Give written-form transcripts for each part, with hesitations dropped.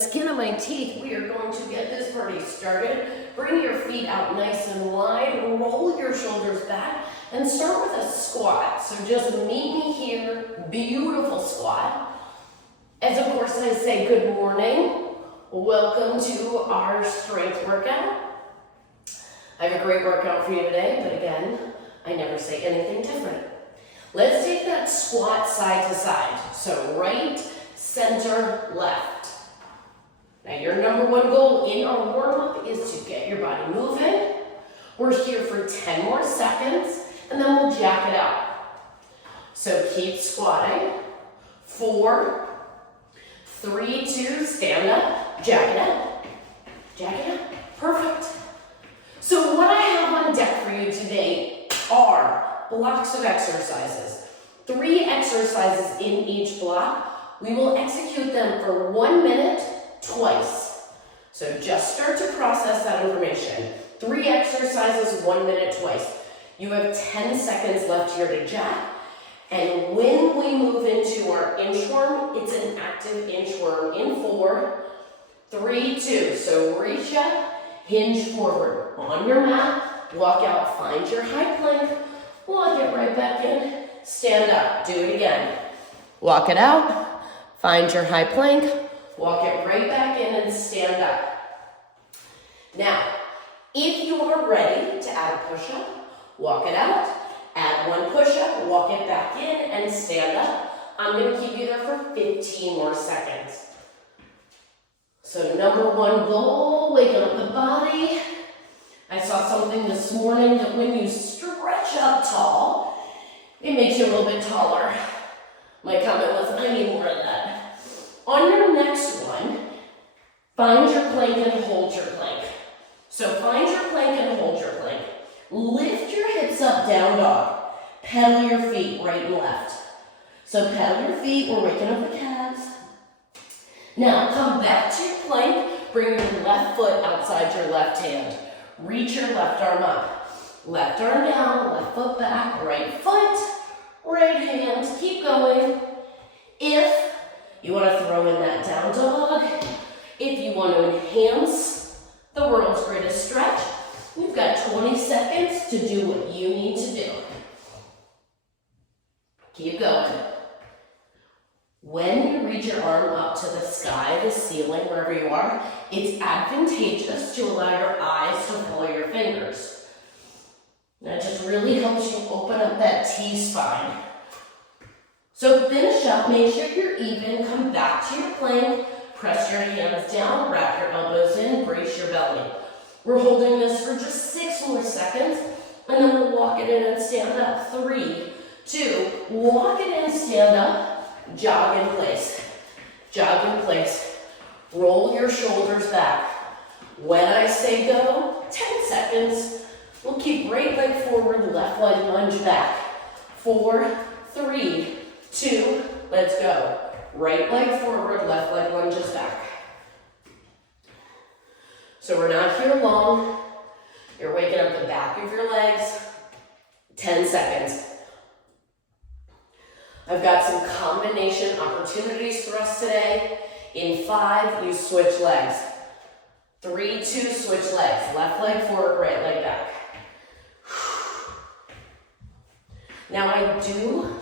Skin of my teeth, we are going to get this party started. Bring your feet out nice and wide, roll your shoulders back, and start with a squat. So just meet me here, beautiful squat. As of course I say good morning, welcome to our strength workout. I have a great workout for you today, but again, I never say anything different. Let's take that squat side to side. So right, center, left. Now your number one goal in our warm-up is to get your body moving. We're here for 10 more seconds and then we'll jack it out. So keep squatting. 4, 3, 2, stand up, jack it out. Jack it out, perfect. So what I have on deck for you today are blocks of exercises. 3 exercises in each block. We will execute them for 1 minute, twice. So just start to process that information. 3 exercises, 1 minute, twice. You have 10 seconds left here to jack. And when we move into our inchworm, it's an active inchworm in 4, 3, 2. So reach up, hinge forward on your mat, walk out, find your high plank, walk it right back in, stand up, do it again. Walk it out, find your high plank, walk it right back in and stand up. Now, if you are ready to add a push-up, walk it out, add 1 push-up, walk it back in and stand up. I'm going to keep you there for 15 more seconds. So number 1 goal, waking up the body. I saw something this morning that when you stretch up tall, it makes you a little bit taller. My comment was, I need more of that. On your next one, find your plank and hold your plank. So find your plank and hold your plank. Lift your hips up, down dog. Pedal your feet right and left. So pedal your feet, we're waking up the calves. Now come back to your plank, bring your left foot outside your left hand. Reach your left arm up. Left arm down, left foot back, right foot, right hand. Keep going. If you want to throw in that down dog, if you want to enhance the world's greatest stretch, we've got 20 seconds to do what you need to do. Keep going. When you reach your arm up to the sky, the ceiling, wherever you are, it's advantageous to allow your eyes to follow your fingers. That just really helps you open up that T-spine. So finish up, make sure you're even, come back to your plank, press your hands down, wrap your elbows in, brace your belly. We're holding this for just 6 more seconds, and then we'll walk it in and stand up. 3, 2, walk it in, stand up. Jog in place. Jog in place. Roll your shoulders back. When I say go, 10 seconds. We'll keep right leg forward, left leg lunge back. 4, 3, 2, let's go. Right leg forward, left leg lunges back. So we're not here long. You're waking up the back of your legs. 10 seconds. I've got some combination opportunities for us today. In 5, you switch legs. 3, 2, switch legs. Left leg forward, right leg back. Now I do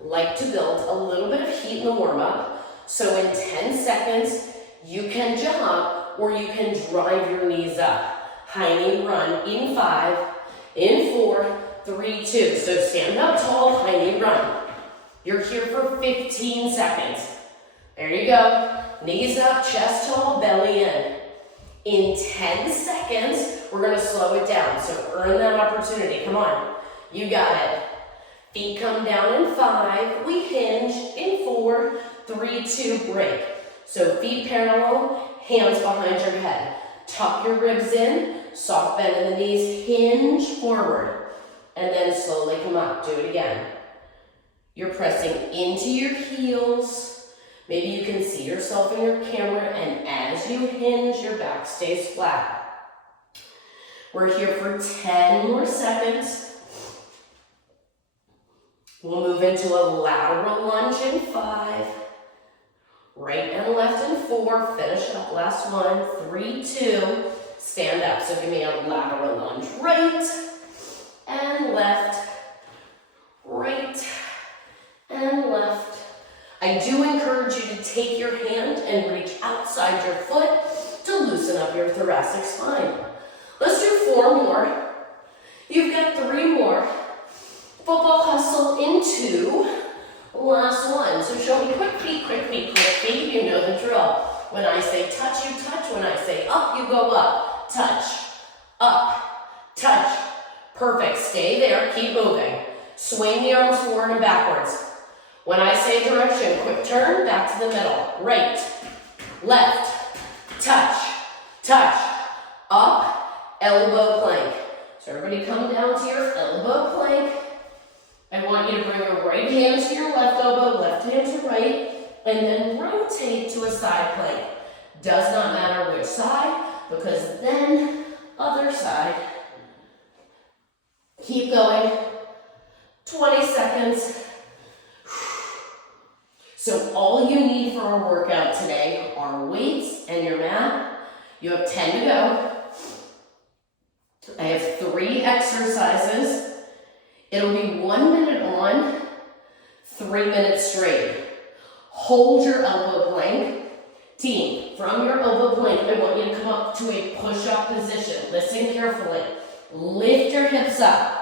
like to build a little bit of heat in the warm-up. So in 10 seconds, you can jog or you can drive your knees up. High knee run in 5, in 4, 3, 2. So stand up tall, high knee run. You're here for 15 seconds. There you go. Knees up, chest tall, belly in. In 10 seconds, we're going to slow it down. So earn that opportunity. Come on. You got it. Feet come down in 5. We hinge in 4, 3, 2, break. So feet parallel, hands behind your head. Tuck your ribs in, soft bend in the knees, hinge forward. And then slowly come up. Do it again. You're pressing into your heels. Maybe you can see yourself in your camera, and as you hinge, your back stays flat. We're here for 10 more seconds. We'll move into a lateral lunge in 5. Right and left in 4, finish up, last one, 3, 2, stand up. So give me a lateral lunge, right and left, right and left. I do encourage you to take your hand and reach outside your foot to loosen up your thoracic spine. Let's do 4 more. You've got 3 more. Football hustle in 2. Last one. So show me quick feet, quick feet, quick feet. You know the drill. When I say touch, you touch. When I say up, you go up. Touch, up, touch. Perfect. Stay there. Keep moving. Swing the arms forward and backwards. When I say direction, quick turn, back to the middle. Right, left, touch, touch, up, elbow plank. So everybody come down to your elbow plank. I want you to bring your right hand to your left elbow, left hand to right, and then rotate to a side plank. Does not matter which side, because then other side. Keep going. 20 seconds. So all you need for our workout today are weights and your mat. You have 10 to go. I have 3 exercises. It'll be 1 minute on, 3 minutes straight. Hold your elbow plank. Team, from your elbow plank, I want you to come up to a push-up position. Listen carefully. Lift your hips up.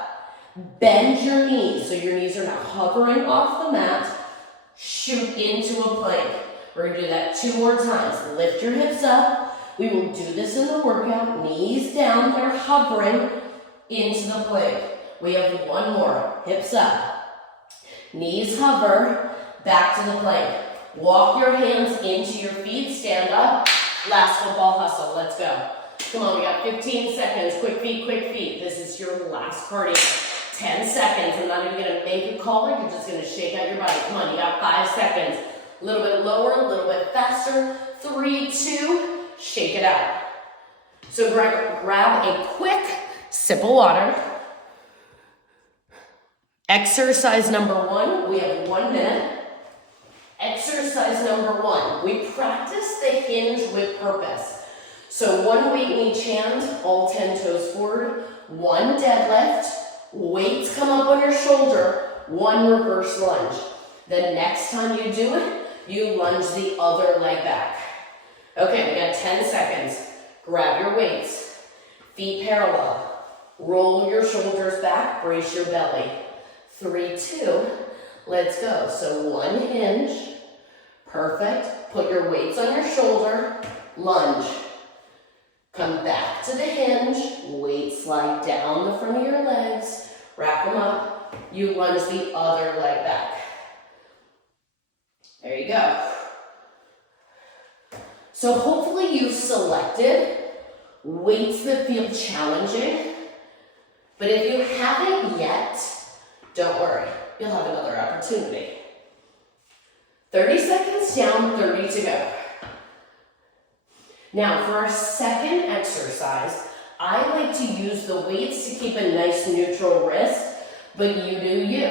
Bend your knees so your knees are not hovering off the mat. Shoot into a plank. We're going to do that 2 more times. Lift your hips up. We will do this in the workout. Knees down. They're hovering into the plank. We have 1 more. Hips up. Knees hover. Back to the plank. Walk your hands into your feet. Stand up. Last football hustle. Let's go. Come on, we got 15 seconds. Quick feet, quick feet. This is your last cardio. 10 seconds. I'm not even going to make a call. You're just going to shake out your body. Come on, you got 5 seconds. A little bit lower, a little bit faster. 3, 2, shake it out. So grab a quick sip of water. Exercise number 1, we have 1 minute. Exercise number 1, we practice the hinge with purpose. So 1 weight in each hand, all 10 toes forward. 1 deadlift. Weights come up on your shoulder, 1 reverse lunge. The next time you do it, you lunge the other leg back. Okay, we got 10 seconds. Grab your weights, feet parallel. Roll your shoulders back, brace your belly. 3, 2, let's go. So 1 hinge, perfect. Put your weights on your shoulder, lunge. Come back to the hinge, weights slide down the front of your legs, wrap them up, you lunge the other leg back. There you go. So hopefully you've selected weights that feel challenging, but if you haven't yet, don't worry, you'll have another opportunity. 30 seconds down, 30 to go. Now, for our second exercise, I like to use the weights to keep a nice neutral wrist, but you do you.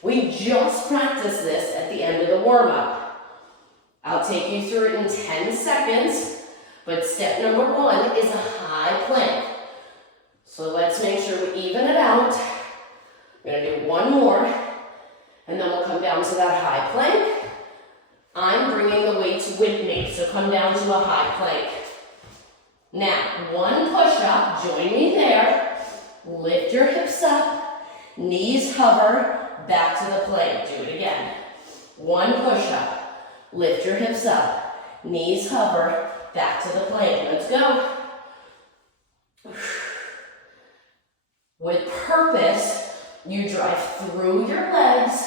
We just practiced this at the end of the warm-up. I'll take you through it in 10 seconds, but step number 1 is a high plank. So let's make sure we even it out. We're going to do 1 more, and then we'll come down to that high plank. I'm bringing the weights with me, so come down to a high plank. Now, 1 push-up, join me there. Lift your hips up, knees hover, back to the plank. Do it again. 1 push-up, lift your hips up, knees hover, back to the plank. Let's go. With purpose, you drive through your legs,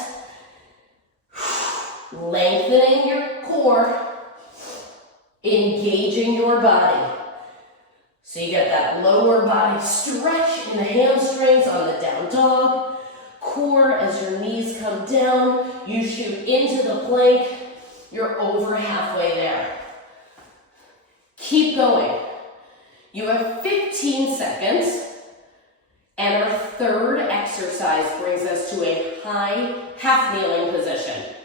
lengthening your core, engaging your body. So you get that lower body stretch in the hamstrings on the down dog. Core as your knees come down, you shoot into the plank. You're over halfway there. Keep going. You have 15 seconds. And our third exercise brings us to a high half kneeling position.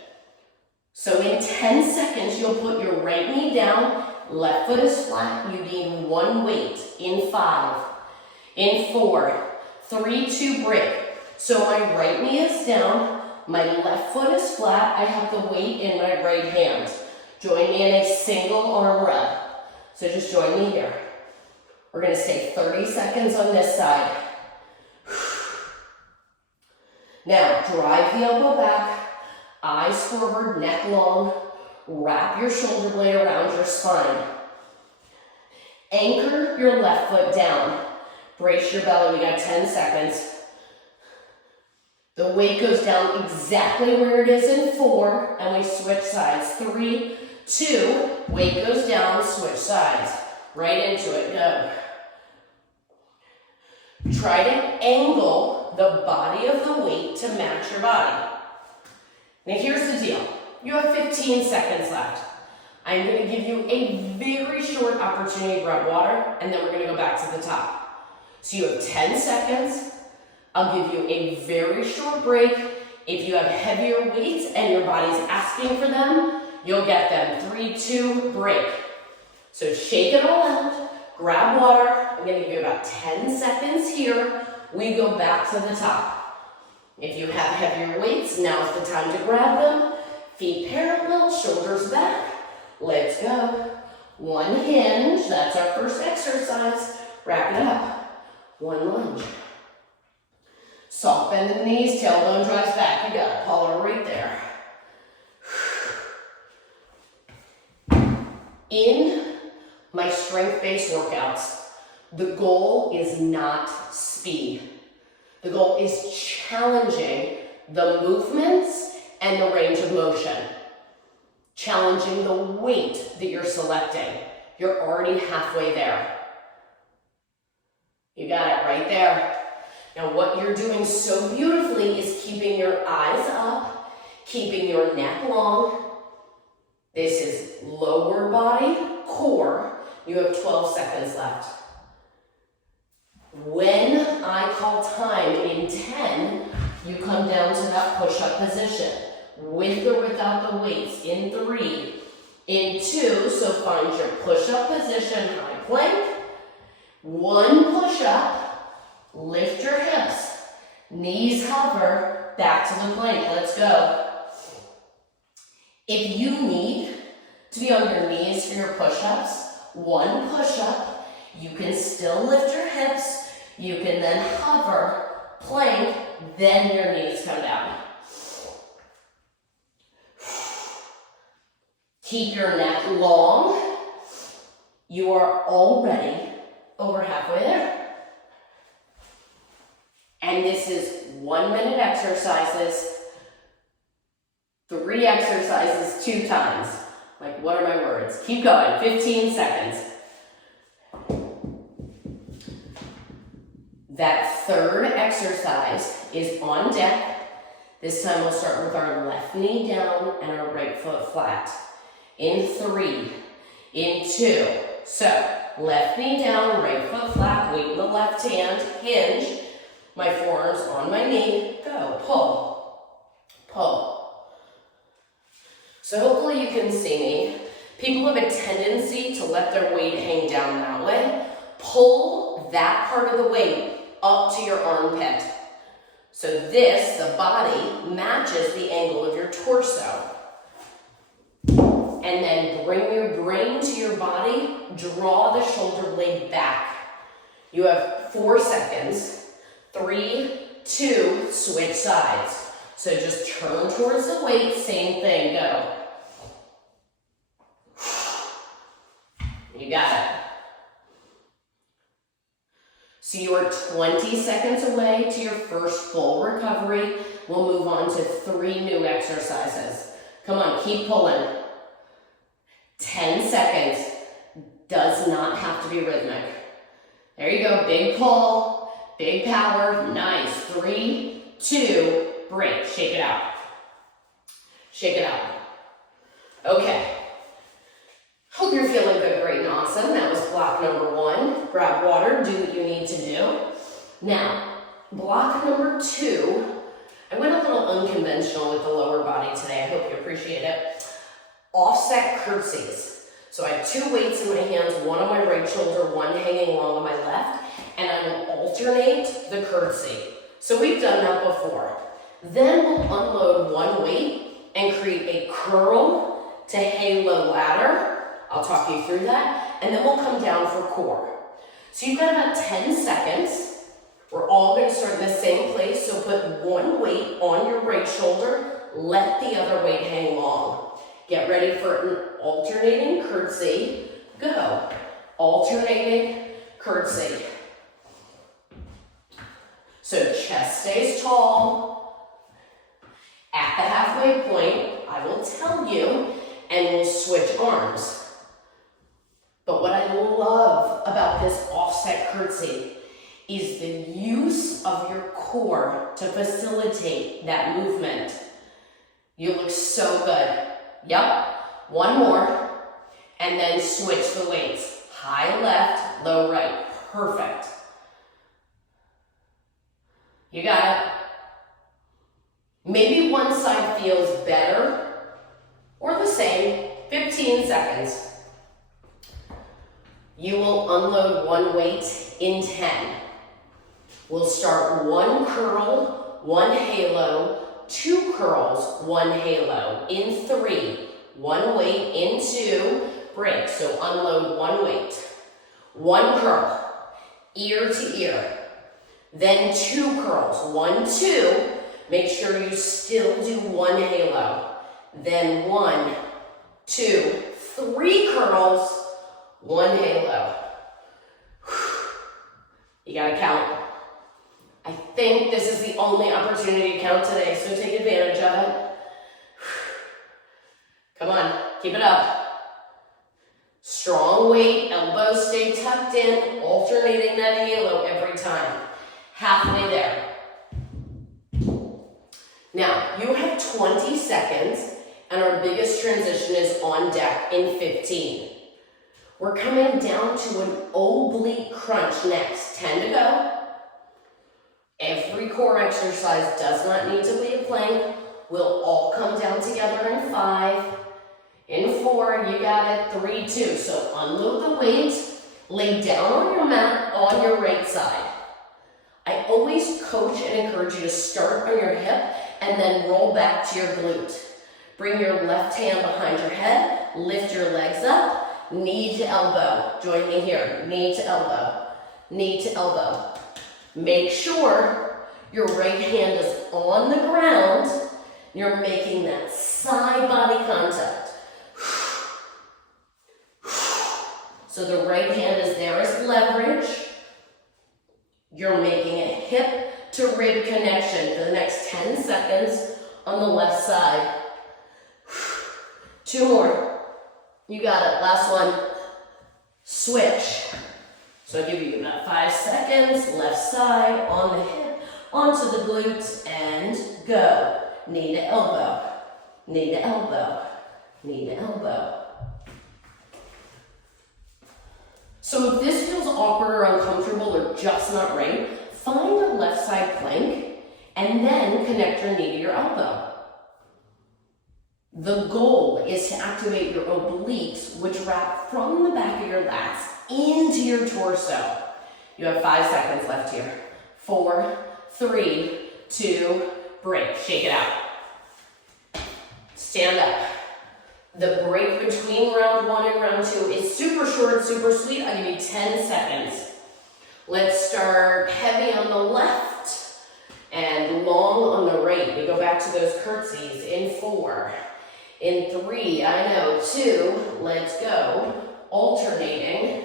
So in 10 seconds, you'll put your right knee down, left foot is flat, you need one weight. In 5, in 4, 3, 2, break. So my right knee is down, my left foot is flat, I have the weight in my right hand. Join me in a single arm rub. So just join me here. We're gonna stay 30 seconds on this side. Now, drive the elbow back, eyes forward, neck long, wrap your shoulder blade around your spine. Anchor your left foot down. Brace your belly, we got 10 seconds. The weight goes down exactly where it is in 4, and we switch sides. 3, 2, weight goes down, switch sides. Right into it, go. Try to angle the body of the weight to match your body. Now here's the deal. You have 15 seconds left. I'm going to give you a very short opportunity to grab water, and then we're going to go back to the top. So you have 10 seconds. I'll give you a very short break. If you have heavier weights and your body's asking for them, you'll get them. 3, 2, break. So shake it all out, grab water. I'm going to give you about 10 seconds here. We go back to the top. If you have heavier weights, now's the time to grab them. Feet parallel, shoulders back. Let's go. One hinge, that's our first exercise. Wrap it up. One lunge. Soft bend in the knees, tailbone drives back. You got it, collar right there. In my strength-based workouts, the goal is not speed. The goal is challenging the movements and the range of motion. Challenging the weight that you're selecting. You're already halfway there. You got it right there. Now what you're doing so beautifully is keeping your eyes up, keeping your neck long. This is lower body, core. You have 12 seconds left. When I call time in 10, you come down to that push-up position. With or without the weights. In 3, in 2, so find your push-up position, high plank. 1 push-up, lift your hips, knees hover, back to the plank, let's go. If you need to be on your knees for your push-ups, 1 push-up, you can still lift your hips, you can then hover, plank, then your knees come down. Keep your neck long. You are already over halfway there. And this is 1-minute exercises, 3 exercises, 2 times. Like, what are my words? Keep going, 15 seconds. That third exercise is on deck. This time we'll start with our left knee down and our right foot flat. In 3, in 2. So, left knee down, right foot flat, weight in the left hand, hinge. My forearms on my knee, go, pull, pull. So hopefully you can see me. People have a tendency to let their weight hang down that way. Pull that part of the weight up to your armpit. So this, the body, matches the angle of your torso. And then bring your brain to your body, draw the shoulder blade back. You have 4 seconds. 3, 2, switch sides. So just turn towards the weight, same thing, go. You got it. So you are 20 seconds away to your first full recovery. We'll move on to 3 new exercises. Come on, keep pulling. 10 seconds. Does not have to be rhythmic. There you go, big pull, big power, nice. 3, 2, break, shake it out. Shake it out. Okay. Hope you're feeling good, great, and awesome. That was block number 1. Grab water, do what you need to do. Now, block number 2, I went a little unconventional with the lower body today. I hope you appreciate it. offset curtsies. So I have 2 weights in my hands, one on my right shoulder, one hanging long on my left, and I will alternate the curtsy. So we've done that before. Then we'll unload one weight and create a curl to halo ladder. I'll talk you through that. And then we'll come down for core. So you've got about 10 seconds. We're all going to start in the same place. So put one weight on your right shoulder. Let the other weight hang long. Get ready for an alternating curtsy. Go. Alternating curtsy. So chest stays tall. At the halfway point, I will tell you, and we'll switch arms. But what I love about this offset curtsy is the use of your core to facilitate that movement. You look so good. Yep. One more, and then switch the weights. High left, low right. Perfect. You got it. Maybe one side feels better or the same. 15 seconds. You will unload one weight in 10. We'll start one curl, one halo, 2 curls, 1 halo. In 3, 1 weight, in 2, break. So unload 1 weight. 1 curl, ear to ear. Then 2 curls, 1, 2. Make sure you still do 1 halo. Then 1, 2, 3 curls, 1 halo. You gotta count. I think this is the only opportunity to count today, so take advantage of it. Come on, keep it up. Strong weight, elbows stay tucked in, alternating that halo every time. Halfway there. Now, you have 20 seconds, and our biggest transition is on deck in 15. We're coming down to an oblique crunch next. 10 to go. Every core exercise does not need to be a plank. We'll all come down together in 5. In 4, you got it. 3, 2. So unload the weight. Lay down on your mat on your right side. I always coach and encourage you to start on your hip and then roll back to your glute. Bring your left hand behind your head. Lift your legs up. Knee to elbow. Join me here. Knee to elbow. Knee to elbow. Make sure your right hand is on the ground. You're making that side body contact. So the right hand is there as leverage. You're making a hip to rib connection for the next 10 seconds on the left side. 2 more. You got it. Last one. Switch. So I'll give you about 5 seconds. Left side on the hip, onto the glutes, and go. Knee to elbow. Knee to elbow. Knee to elbow. So if this feels awkward or uncomfortable or just not right, find a left side plank and then connect your knee to your elbow. The goal is to activate your obliques, which wrap from the back of your lats into your torso. You have 5 seconds left here. 4, 3, 2, break. Shake it out. Stand up. The break between round 1 and round 2 is super short, super sweet. I'll give you 10 seconds. Let's start heavy on the left and long on the right. We go back to those curtsies in 4. In 3, I know, 2, let's go. Alternating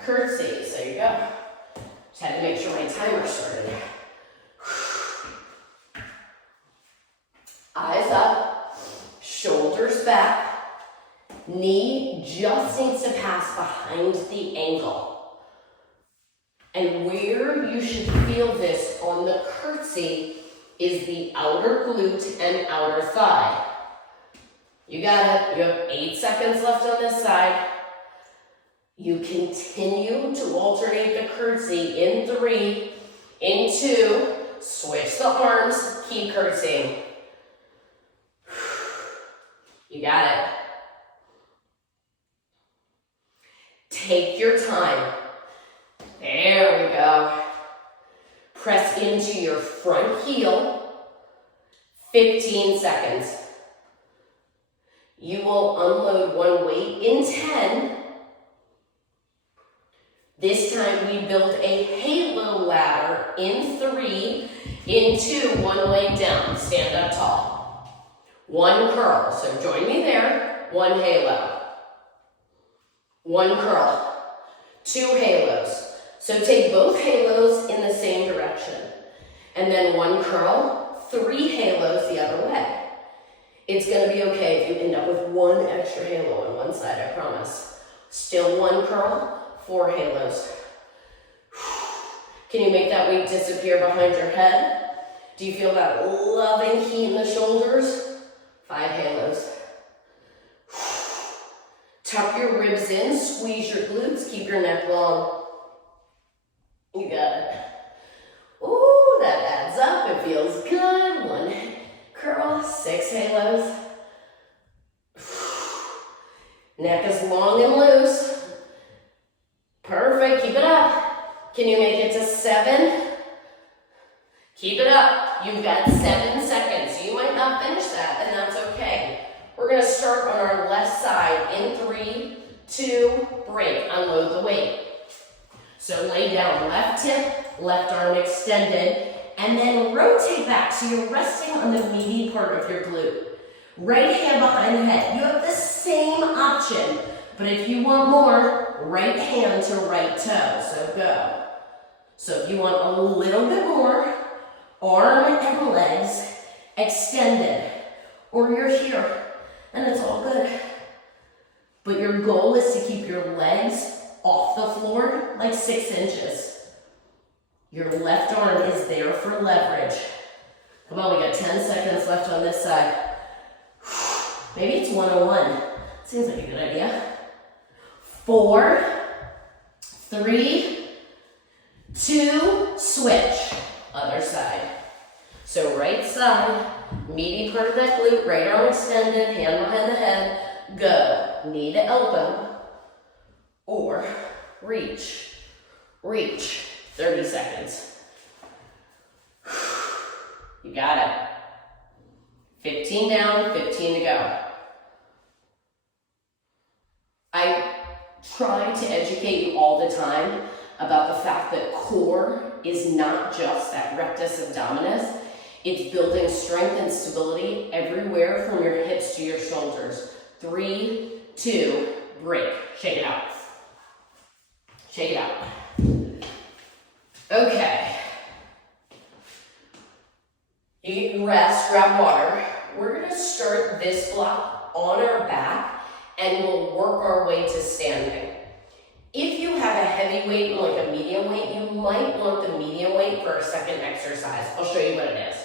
curtsies. There you go. Just had to make sure my timer started. Eyes up, shoulders back. Knee just needs to pass behind the ankle. And where you should feel this on the curtsy is the outer glute and outer thigh. You got it. You have 8 seconds left on this side. You continue to alternate the curtsy in 3, in 2, switch the arms, keep curtsying. You got it. Take your time. There we go. Press into your front heel. 15 seconds. You will unload one weight in 10. This time we build a halo ladder in 3, in 2, one leg down, stand up tall. 1 curl, so join me there, 1 halo. 1 curl, 2 halos. So take both halos in the same direction. And then 1 curl, 3 halos the other way. It's gonna be okay if you end up with 1 extra halo on one side, I promise. Still 1 curl, 4 halos. Can you make that weight disappear behind your head? Do you feel that loving heat in the shoulders? 5 halos. Tuck your ribs in, squeeze your glutes, keep your neck long. You got it. Ooh, that adds up, it feels good. 1 curl, 6 halos. Neck is long and loose. Perfect, keep it up. Can you make it to 7? Keep it up. You've got 7 seconds. You might not finish that, and that's okay. We're gonna start on our left side in 3, 2, break, unload the weight. So lay down, left hip, left arm extended, and then rotate back so you're resting on the meaty part of your glute. Right hand behind the head. You have the same option, but if you want more, right hand to right toe, so go. So if you want a little bit more, arm and legs extended, or you're here, and it's all good. But your goal is to keep your legs off the floor like 6 inches. Your left arm is there for leverage. Come on, we got 10 seconds left on this side. Maybe it's 101. Seems like a good idea. 4, 3, 2, switch. Other side. So right side, meaty part of that glute, right arm extended, hand behind the head, go. Knee to elbow, or reach, reach. 30 seconds. You got it. 15 down, 15 to go. I try to educate you all the time about the fact that core is not just that rectus abdominis. It's building strength and stability everywhere from your hips to your shoulders. 3, 2, break. Shake it out. Shake it out. Okay. You can rest, grab water. We're gonna start this block on our back and we'll work our way to standing. If you have a heavy weight and like a medium weight, you might want the medium weight for a second exercise. I'll show you what it is.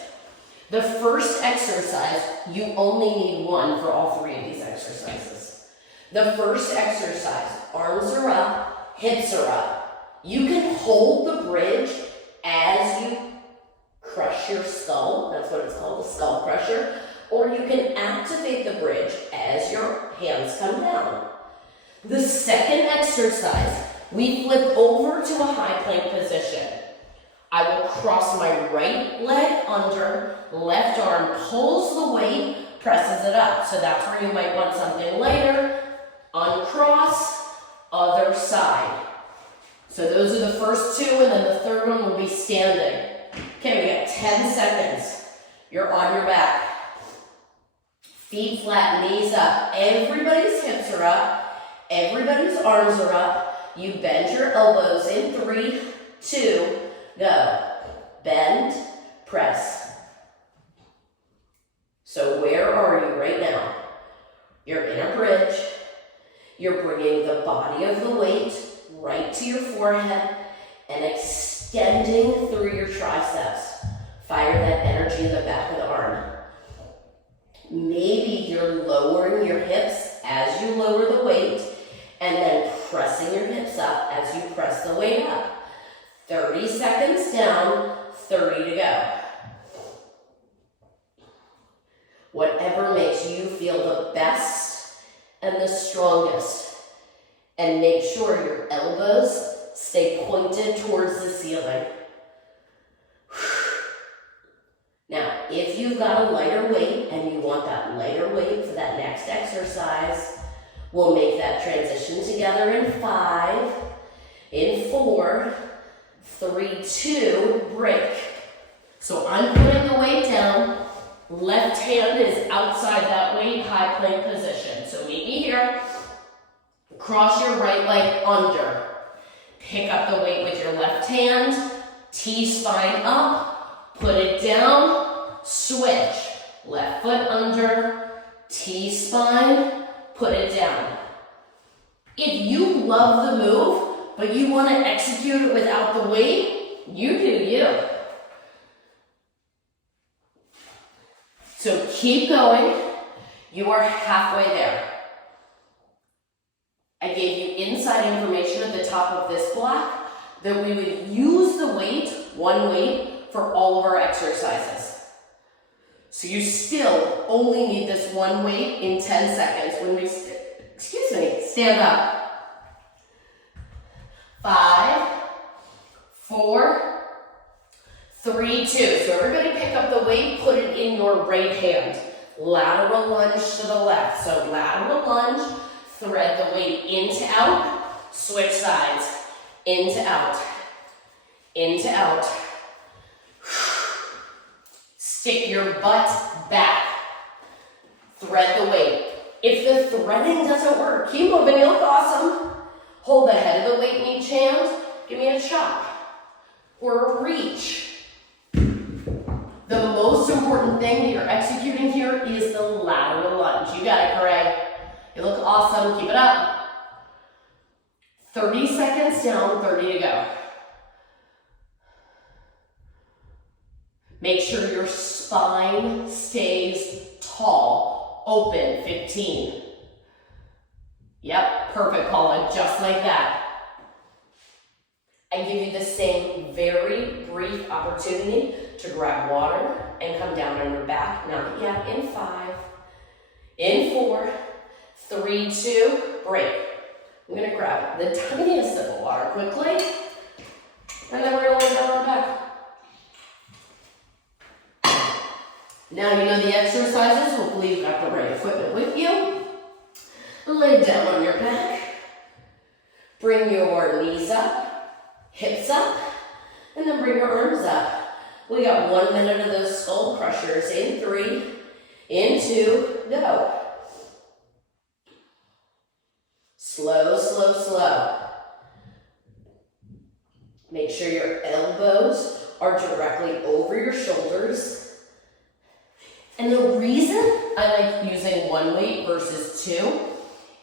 The first exercise, you only need 1 for all 3 of these exercises. The first exercise, arms are up, hips are up. You can hold the bridge as you crush your skull. That's what it's called, the skull crusher. Or you can activate the bridge as your hands come down. The second exercise, we flip over to a high plank position. I will cross my right leg under, left arm pulls the weight, presses it up. So that's where you might want something lighter. Uncross, other side. So those are the first 2, and then the third one will be standing. Okay, we got 10 seconds. You're on your back. Feet flat, knees up. Everybody's hips are up. Everybody's arms are up. You bend your elbows in 3, 2, go. Bend, press. So where are you right now? You're in a bridge. You're bringing the body of the weight right to your forehead and extending through your triceps. Fire that energy in the back of the arm. Maybe you're lowering your hips as you lower the weight and then pressing your hips up as you press the weight up. 30 seconds down, 30 to go. Whatever makes you feel the best and the strongest. And make sure your elbows stay pointed towards the ceiling. Now, if you've got a lighter weight and you want that lighter weight for that next exercise, we'll make that transition together in 5, in 4, 3, 2, break. So I'm putting the weight down. Left hand is outside that weight, high plank position. So meet me here. Cross your right leg under. Pick up the weight with your left hand. T-spine up. Put it down. Switch. Left foot under. T-spine. Put it down. If you love the move, but you want to execute it without the weight, you do you. So keep going. You are halfway there. I gave you inside information at the top of this block that we would use the weight, one weight, for all of our exercises. So you still only need this one weight in 10 seconds when we, stand up. 5, 4, 3, 2. So everybody pick up the weight, put it in your right hand. Lateral lunge to the left. So lateral lunge, thread the weight into out, switch sides, into out, into out. Stick your butt back. Thread the weight. If the threading doesn't work, keep moving, you look awesome. Hold the head of the weight in each hand. Give me a chop or a reach. The most important thing that you're executing here is the lateral lunge. You got it, Craig. You look awesome. Keep it up. 30 seconds down, 30 to go. Make sure your spine stays tall, open, 15. Yep, perfect, Paula, just like that. I give you the same very brief opportunity to grab water and come down on your back. Now that you have in 5, in 4, 3, 2, break. I'm gonna grab the tiniest sip of water quickly, and then we're gonna lay down on our back. Now you know the exercises. Hopefully you've got the right equipment with you. Lay down on your back. Bring your knees up, hips up, and then bring your arms up. We got 1 minute of those skull crushers. In 3, in 2, go. Slow, slow, slow. Make sure your elbows are directly over your shoulders. And the reason I like using one weight versus 2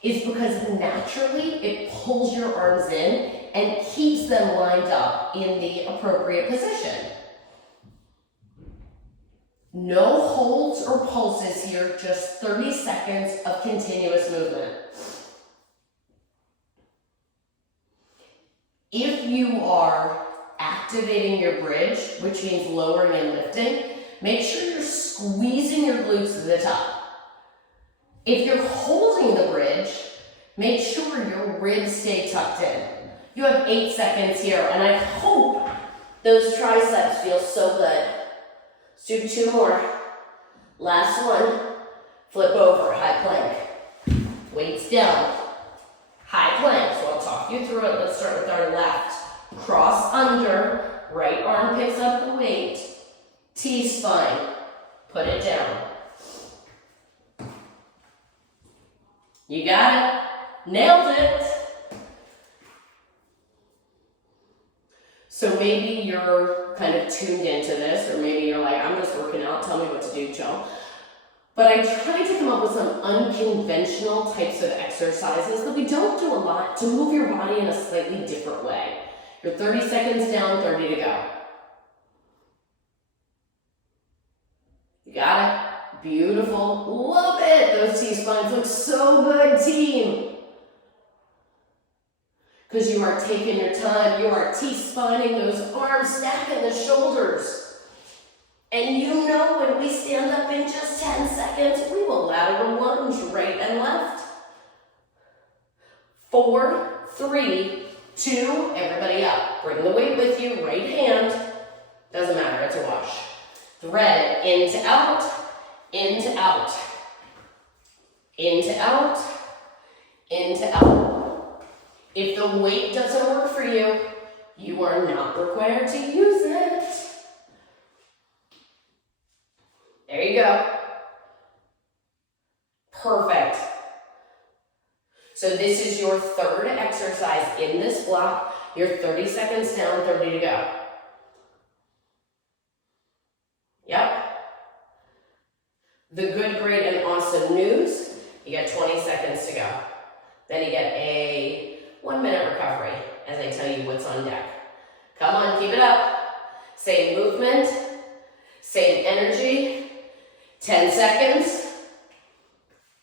is because naturally it pulls your arms in and keeps them lined up in the appropriate position. No holds or pulses here, just 30 seconds of continuous movement. If you are activating your bridge, which means lowering and lifting, make sure you're squeezing your glutes to the top. If you're holding the bridge, make sure your ribs stay tucked in. You have 8 seconds here, and I hope those triceps feel so good. Let's do 2 more. Last one. Flip over, high plank. Weights down. High plank, so I'll talk you through it. Let's start with our left. Cross under, right arm picks up the weight. T-spine, put it down. You got it. Nailed it. So maybe you're kind of tuned into this, or maybe you're like, I'm just working out, tell me what to do, Jill. But I tried to come up with some unconventional types of exercises that we don't do a lot to move your body in a slightly different way. You're 30 seconds down, 30 to go. You got it. Beautiful. Love it. Those T-spines look so good, team. Because you are taking your time. You are T-spining those arms, stacking the shoulders. And you know when we stand up in just 10 seconds, we will lateral lunge right and left. 4, 4, 3, 2, everybody up. Bring the weight with you, right hand. Doesn't matter, it's a wash. Thread into out, into out, into out, into out. If the weight doesn't work for you, you are not required to use it. There you go. Perfect. So this is your third exercise in this block. You're 30 seconds down, 30 to go. Yep. The good, great, and awesome news, you get 20 seconds to go. Then you get a 1-minute recovery as I tell you what's on deck. Come on, keep it up. Same movement, same energy, 10 seconds.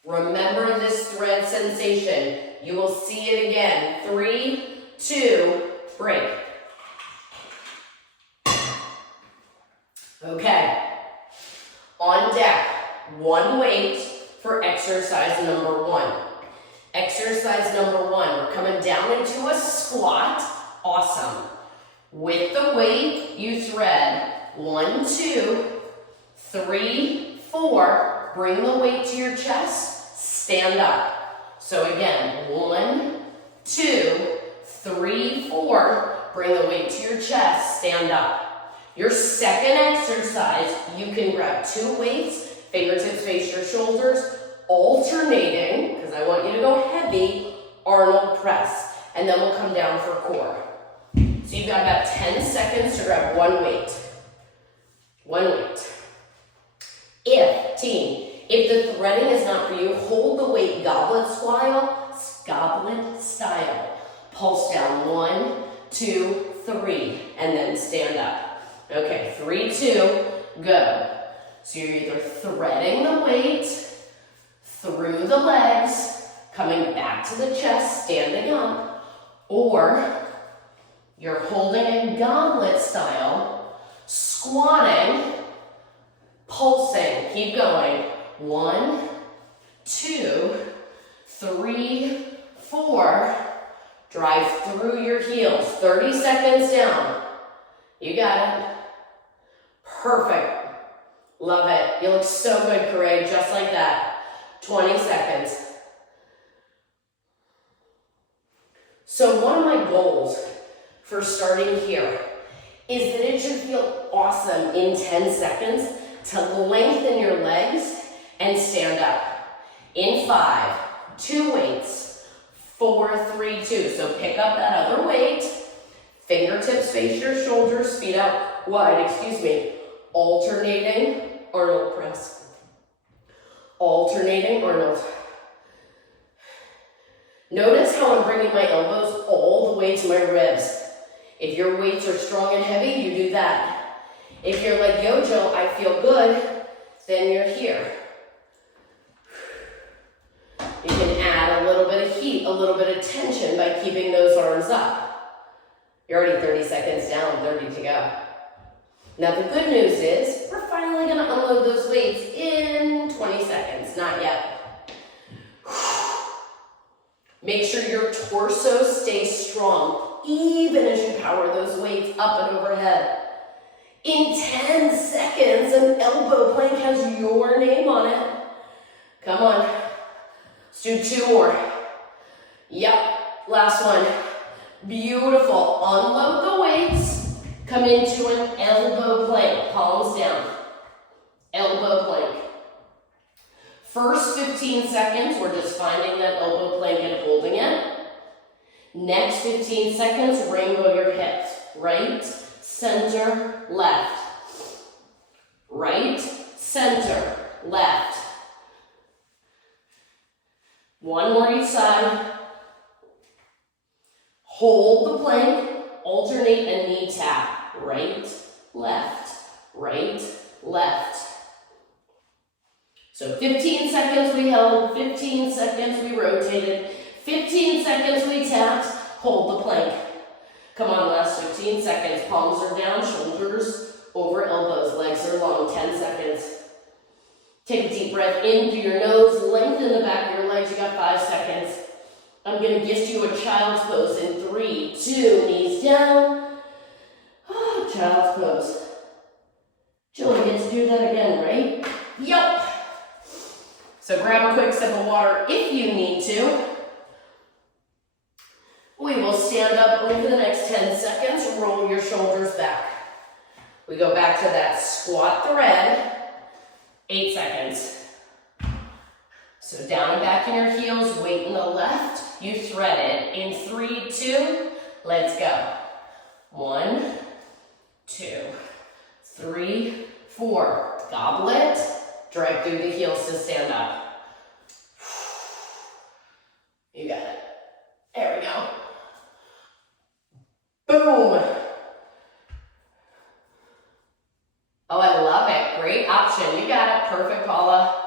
Remember this thread sensation. You will see it again. 3, 2, break. Okay. On deck, one weight for exercise number 1. Exercise number 1, we're coming down into a squat. Awesome. With the weight, you thread 1, 2, 3, 4. Bring the weight to your chest. Stand up. So again, 1, 2, 3, 4. Bring the weight to your chest. Stand up. Your second exercise, you can grab 2 weights, fingertips face your shoulders, alternating, because I want you to go heavy, Arnold press. And then we'll come down for core. So you've got about 10 seconds to grab 1 weight. 1 weight. If the threading is not for you, hold the weight goblet style. Pulse down 1, 2, 3, and then stand up. Okay, 3, 2, go. So you're either threading the weight through the legs, coming back to the chest, standing up, or you're holding a goblet style, squatting, pulsing. Keep going. 1, 2, 3, 4. Drive through your heels. 30 seconds down. You got it. Perfect. Love it. You look so good, Corey. Just like that. 20 seconds. So one of my goals for starting here is that it should feel awesome in 10 seconds to lengthen your legs and stand up. In 5, 2 weights, 4, 3, 2. So pick up that other weight, fingertips face your shoulders, feet out wide, alternating Arnold press. Alternating Arnold. Notice how I'm bringing my elbows all the way to my ribs. If your weights are strong and heavy, you do that. If you're like, yo, Jill, I feel good, then you're here. You can add a little bit of heat, a little bit of tension by keeping those arms up. You're already 30 seconds down, 30 to go. Now the good news is, we're finally gonna unload those weights in 20 seconds, not yet. Make sure your torso stays strong, even as you power those weights up and overhead. In 10 seconds, an elbow plank has your name on it. Come on, let's do 2 more. Yep, last one. Beautiful, unload the weights, come into an elbow plank, palms down. Elbow plank. First 15 seconds, we're just finding that elbow plank and holding it. Next 15 seconds, rainbow your hips. Right, center, left. Right, center, left. One more each side. Hold the plank, alternate and knee tap. Right, left, right, left. So 15 seconds we held, 15 seconds we rotated, 15 seconds we tapped, hold the plank. Come on, last 15 seconds. Palms are down, shoulders over elbows, legs are long, 10 seconds. Take a deep breath in through your nose, lengthen the back of your legs, you got 5 seconds. I'm going to gift you a child's pose in 3, 2, knees down. Oh, child's pose. Jill, you get to do that again, right? Yep. So grab a quick sip of water if you need to. We will stand up over the next 10 seconds, roll your shoulders back. We go back to that squat thread, 8 seconds. So down and back in your heels, weight in the left, you thread it. In 3, 2, let's go. 1, 2, 3, 4. Goblet, drag through the heels to stand up. You got it. There we go. Boom. Oh, I love it. Great option. You got it. Perfect, Paula.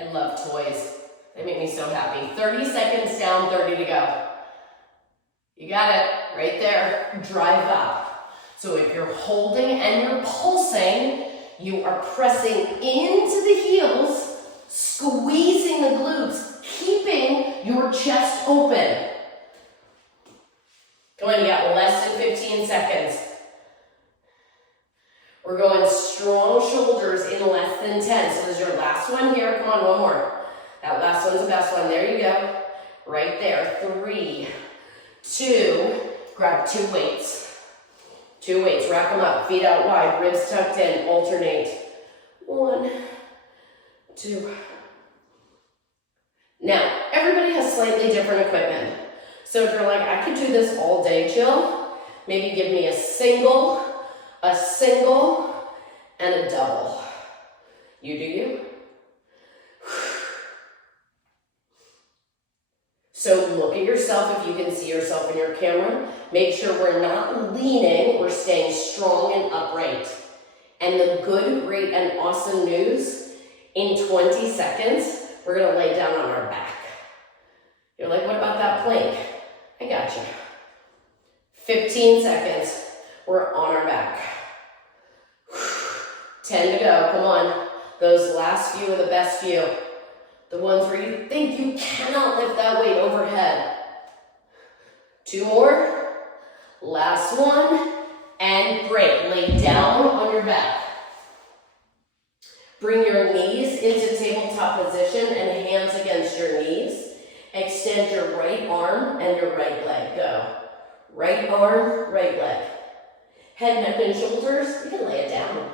I love toys. They make me so happy. 30 seconds down, 30 to go. You got it. Right there. Drive up. So if you're holding and you're pulsing, you are pressing into the heels, squeezing the glutes, keeping your chest open. Come on, you got less than 15 seconds. We're going strong shoulders in less than 10. So this is your last one here. Come on, one more. That last one's the best one. There you go. Right there. 3, 2. Grab 2 weights. 2 weights. Rack them up. Feet out wide. Ribs tucked in. Alternate. 1, 2. Now, everybody has slightly different equipment. So if you're like, I could do this all day, Jill, maybe give me a single, and a double. You do you. So look at yourself if you can see yourself in your camera. Make sure we're not leaning, we're staying strong and upright. And the good, great, and awesome news, in 20 seconds, we're gonna lay down on our back. You're like, what about that plank? I got you. 15 seconds, we're on our back. 10 to go, come on. Those last few are the best few. The ones where you think you cannot lift that weight overhead. 2 more. Last one. And break. Lay down on your back. Bring your knees into tabletop position and hands against your knees. Extend your right arm and your right leg. Go. Right arm, right leg. Head, neck, and shoulders, you can lay it down.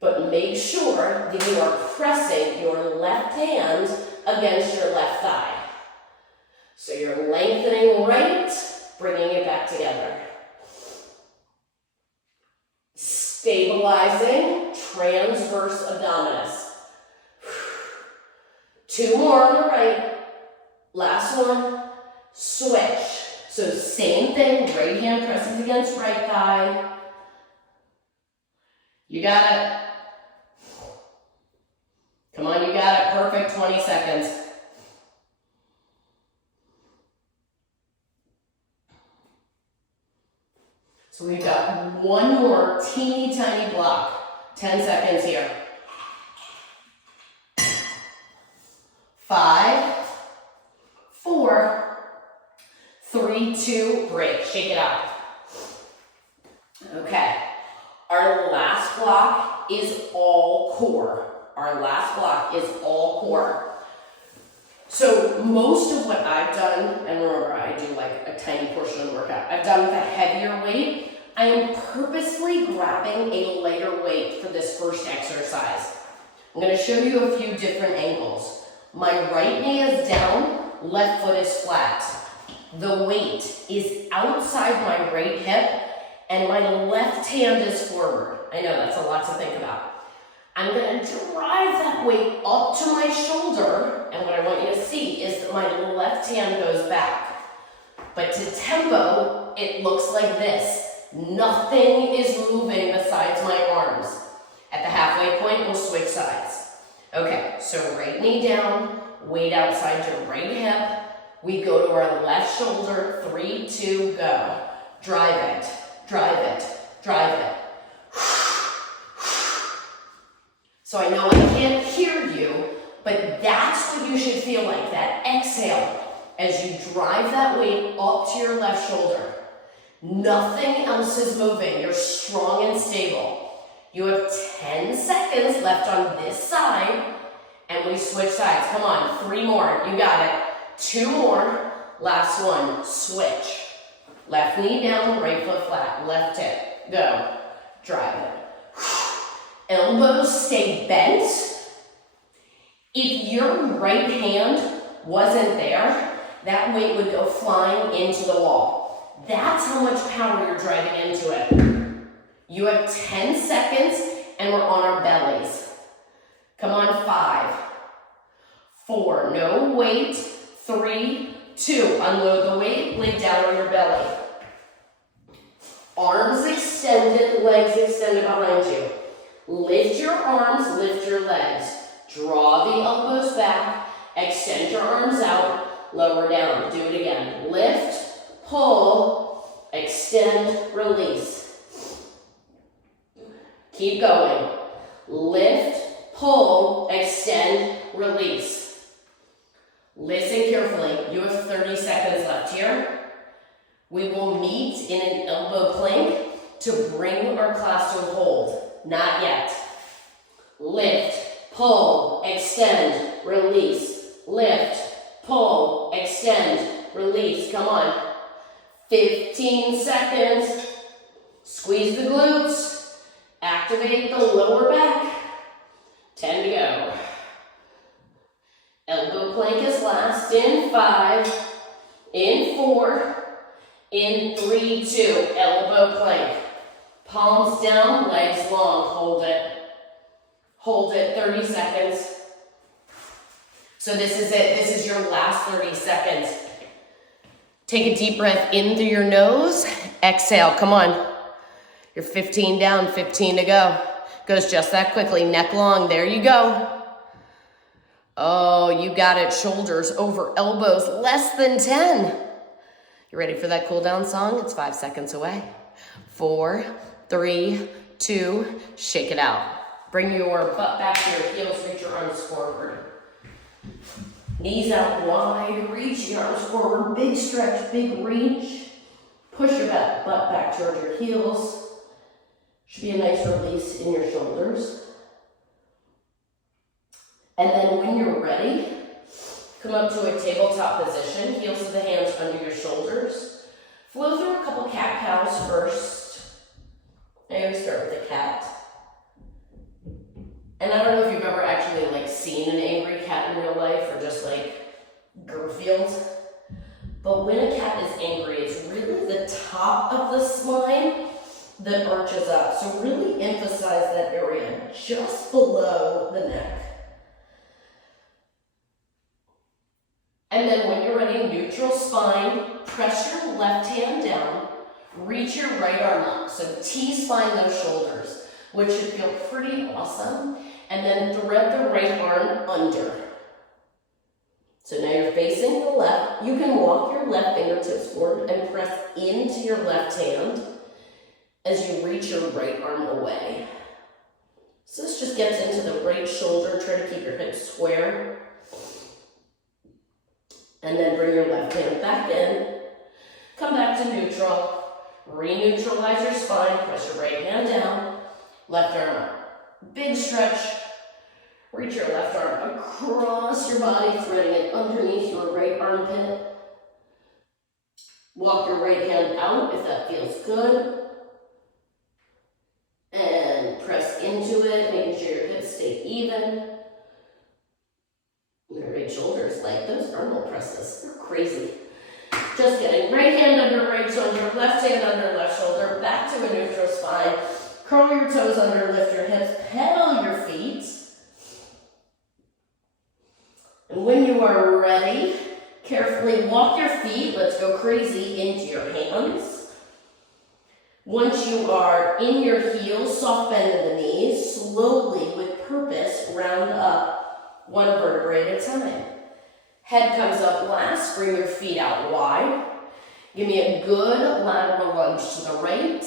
But make sure that you are pressing your left hand against your left thigh. So you're lengthening right, bringing it back together. Stabilizing transverse abdominis. 2 more on the right. Last one. Switch. So same thing, right hand presses against right thigh. You got it. Come on, you got it. Perfect, 20 seconds. So we've got one more teeny tiny block. 10 seconds here. 5, 4, 3, 2, break. Shake it out. Okay. Our last block is all core. Our last block is all core. So most of what I've done, and remember I do like a tiny portion of the workout, I've done the heavier weight. I am purposely grabbing a lighter weight for this first exercise. I'm going to show you a few different angles. My right knee is down, left foot is flat. The weight is outside my right hip, and my left hand is forward. I know that's a lot to think about. I'm going to drive that weight up to my shoulder, and what I want you to see is that my left hand goes back. But to tempo, it looks like this. Nothing is moving besides my arms. At the halfway point, we'll switch sides. Okay, so right knee down, weight outside your right hip. We go to our left shoulder, 3, 2, go. Drive it, drive it, drive it. So I know I can't hear you, But that's what you should feel like, that exhale, as you drive that weight up to your left shoulder. Nothing else is moving. You're strong and stable. You have 10 seconds left on this side, and we switch sides. Come on, 3 more. You got it. 2 more. Last one. Switch. Left knee down, right foot flat. Left hip. Go. Drive it. Elbows stay bent. If your right hand wasn't there, that weight would go flying into the wall. That's how much power you're driving into it. You have 10 seconds and we're on our bellies. Come on, 5, 4, no weight, 3, 2, unload the weight, lay down on your belly. Arms extended, legs extended behind you. Lift your arms, lift your legs. Draw the elbows back, extend your arms out, lower down. Do it again. Lift, pull, extend, release. Keep going. Lift, pull, extend, release. Listen carefully. You have 30 seconds left here. We will meet in an elbow plank to bring our class to a hold. Not yet. Lift, pull, extend, release. Lift, pull, extend, release. Come on. 15 seconds. Squeeze the glutes. Activate the lower back. 10 to go. Elbow plank is last. In 5, in 4, in 3, 2. Elbow plank. Palms down, legs long. Hold it. Hold it, 30 seconds. So this is it. This is your last 30 seconds. Take a deep breath in through your nose. Exhale, come on. You're 15 down, 15 to go. Goes just that quickly, neck long, there you go. Oh, you got it, shoulders over elbows, less than 10. You ready for that cool down song? It's 5 seconds away. 4, 3, 2, shake it out. Bring your butt back to your heels, reach your arms forward. Knees out wide, reach your arms forward, big stretch, big reach. Push your butt back toward your heels. Should be a nice release in your shoulders. And then when you're ready, come up to a tabletop position, heels of the hands under your shoulders. Flow through a couple cat-cows first. And we start with the cat. And I don't know if you've ever actually seen an angry cat in real life or just Garfield. But when a cat is angry, it's really the top of the spine that arches up. So really emphasize that area just below the neck. And then when you're ready, neutral spine, press your left hand down, reach your right arm up. So T-spine those shoulders, which should feel pretty awesome. And then thread the right arm under. So now you're facing the left. You can walk your left fingertips forward and press into your left hand as you reach your right arm away. So this just gets into the right shoulder. Try to keep your hips square. And then bring your left hand back in. Come back to neutral. Re-neutralize your spine. Press your right hand down. Left arm up. Big stretch. Reach your left arm across your body, threading it underneath your right armpit. Walk your right hand out if that feels good. And press into it, making sure your hips stay even. Your right shoulders, those Arnold presses, they're crazy. Just kidding. Right hand under right shoulder, left hand under left shoulder, back to a neutral spine. Curl your toes under, lift your hips, pedal your feet. And when you are ready, carefully walk your feet, let's go crazy, into your hands. Once you are in your heels, soft bend in the knees, slowly with purpose, round up 1 vertebrae at a time. Head comes up last, bring your feet out wide. Give me a good lateral lunge to the right.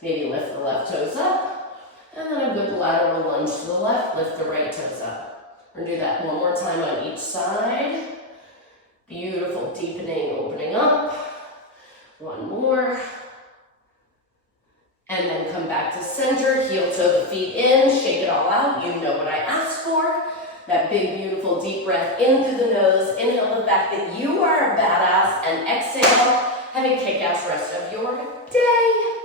Maybe lift the left toes up. And then a good lateral lunge to the left, lift the right toes up. We're gonna do that one more time on each side. Beautiful, deepening, opening up. One more. And then come back to center, heel toe the feet in, shake it all out. You know what I asked for. That big, beautiful, deep breath in through the nose. Inhale the fact that you are a badass, and exhale, have a kick-ass rest of your day.